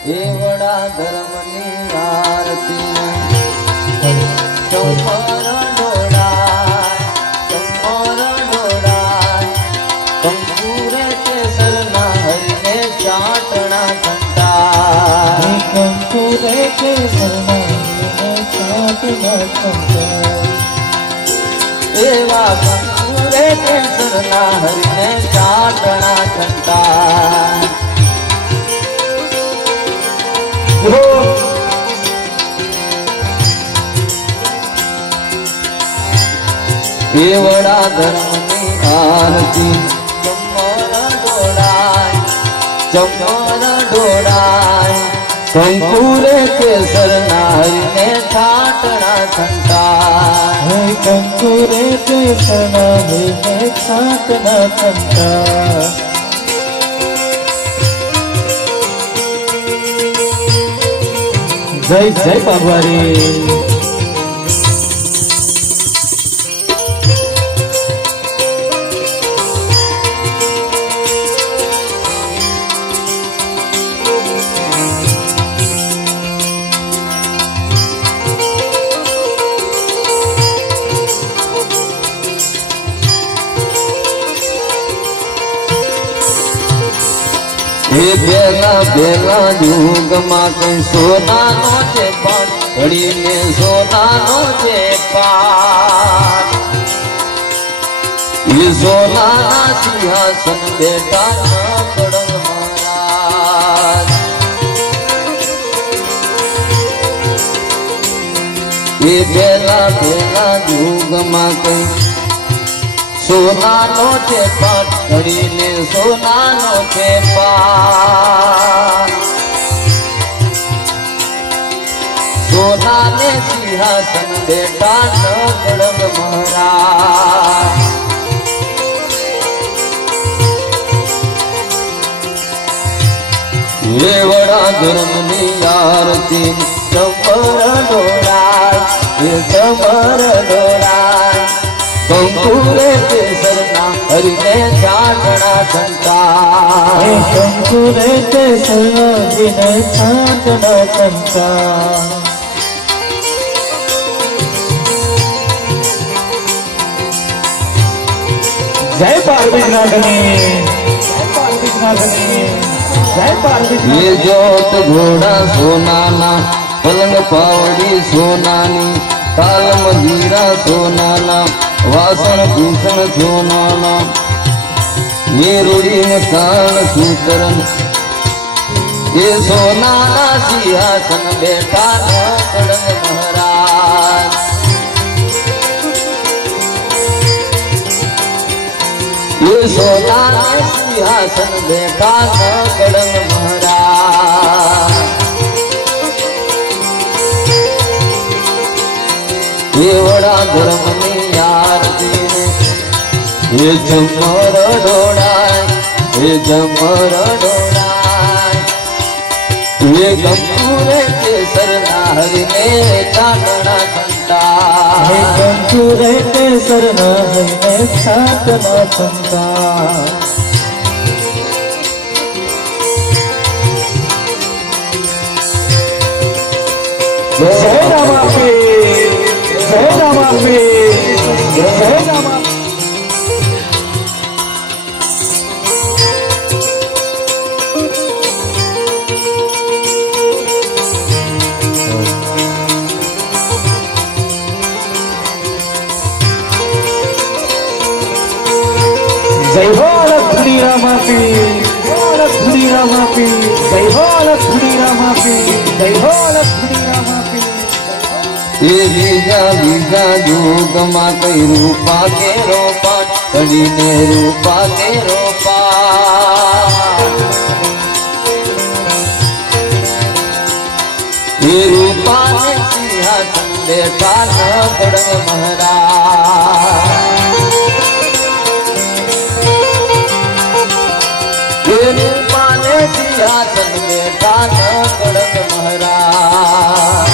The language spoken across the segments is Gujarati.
એ વડા ધર્મની આરતી ચમર ડોળાય ચમર ડોળાય કંકુરે કેસરના હરિને ચાટણા કંટાય કંકુરે કે સરનાઈને ચાટ નચંતા એવા કંકુરે કેસરના હરિને ચાટણા કંટાય એ વડા ધર્મની આરતી ચમર ડોડાય ચમર ડોળાય, કંકુરે કેસર નારીને છાટણા હે કંકુરે કેસર નારીને છાટણા નચંતા જય જય બાબારી એ પેલા પેલા યુગમાં કઈ સોનાનો છે પણ ઘડીને સોનાનો છે પાર એ સોનાના સિંહાસન બેટા પડલ મહારાજ. એ પેલા પેલા યુગમાં કઈ સોનાનો છે પાટ ઘડીને સોનાનો છે પાટ સોનાને સિંહાસન બેટા ન ગડગ મહારાજ. એ વડા ધર્મની આરતી ચમર ડોળાય એ ચમર કેસરના હરિને ચાટણા હે ઘંટા કંકુરે કે સરનાઈને ચાટ નચંતા જય પાર્વતી નાથની જય પાર્વતી નાથની જય પાર્વતી એ જોત ઘોડા સોનાના પલંગ પાવડી સોનાની તાલ મજીરા સોનાના વાસણ ભૂષણ સોનાના મેરુડી કાળ સૂતરન એ સોનાના સિંહાસન બેઠા ન કડંગ મહારાજ એ સોનાના સિંહાસન બેઠા ન કડંગ મહારાજ એ વડા ધર્મની આરતી એ જમર ડોળાય એ જમર ડોળાય એ ગંગુરે કેસર ના હરિને ચાટણા હે કંટા કંકુરે કે સરનાઈને ચાટ નચંતા જય રામાપી જય રામાપી જય રામા જય હો લક્ષ્મી એ બીજા બીજા યુગમાં કઈ રૂપા કે રોપા કરીને રૂપા કે રોપા એ રૂપાને સિંહાસન બેઠા ન પડંગ મહારાજ. સિંહાસન બેઠા ન પડંગ મહારાજ.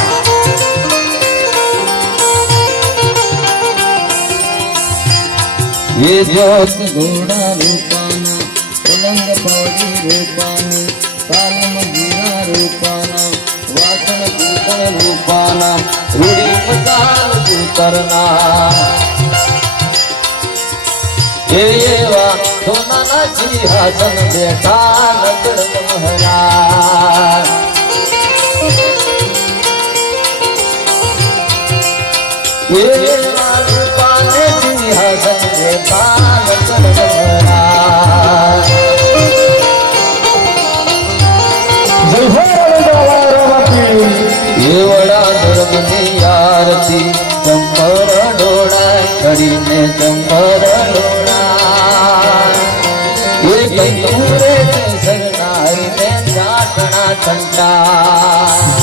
એ જોત ઘોડા રૂપાના પલંગ રૂપાના રૂડી મસાલ કૂતરના येवा सोनानाची हासन बेटा नकड महाराज. येवा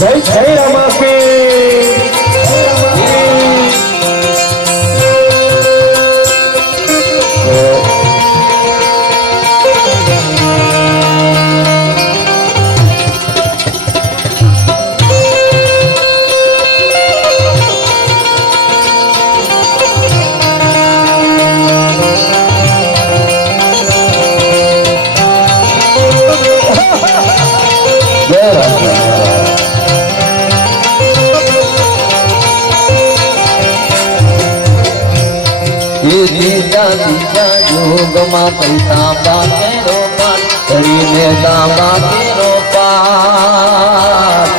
જય જય રામાપીર જય દીજા દીજા જોગમાં પૈસા બાકે રોપાન કરીને દાબા કે રોપાન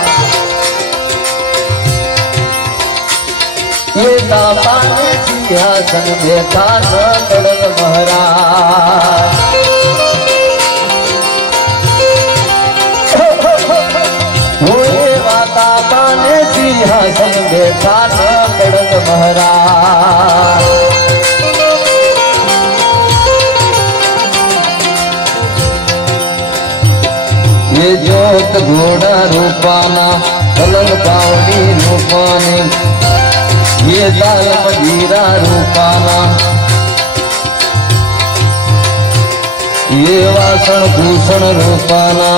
એ દાબાને સિંહાસન બેઠા ન કડગ મહારાજ હોય વાતા બાને સિંહાસન બેઠા ન કડગ મહારાજ ये जोत घोड़ा रूपाना पलंग पावड़ी रूपाने ये दाल मजीरा रूपाना ये वासण भूषण रूपाना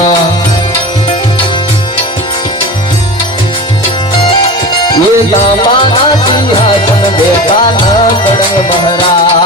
ये दामाना सिंहासन बेटा न कड़ंग महाराज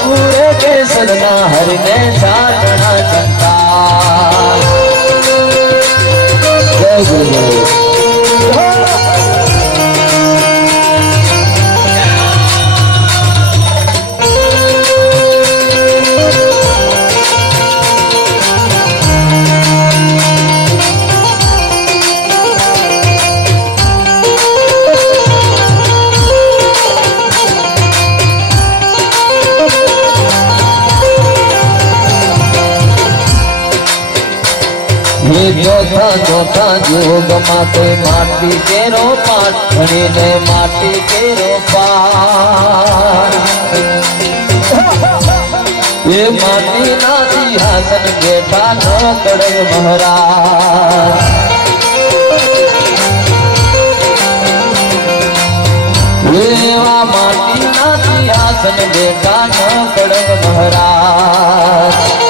पूरे के सदना हर में जानना चलता जय गुरु हाँ। ચોથા ચોથા જોગમાં કોઈ માટી કેરો પાટ ભણીને માટી કેરો પાટ એ માટીના સિંહાસન બેઠા ન કરે મહારાજ. એવા માટીના સિંહાસન બેઠા ન કડગ મહારાજ.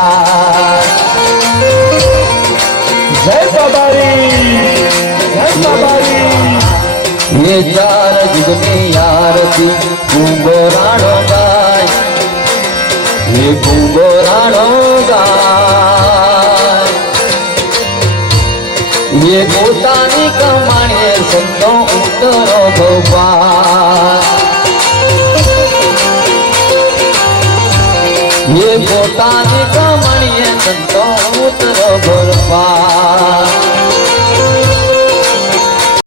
ये चार जुगनी आरती कुंभो राणो गाय ये कुंभो राणो गाय ये પોતાની કમાણીએ સંતો ઉતરો ગોપાલ એ પોતાની કમણીએ સંતો ઉતર ભરવા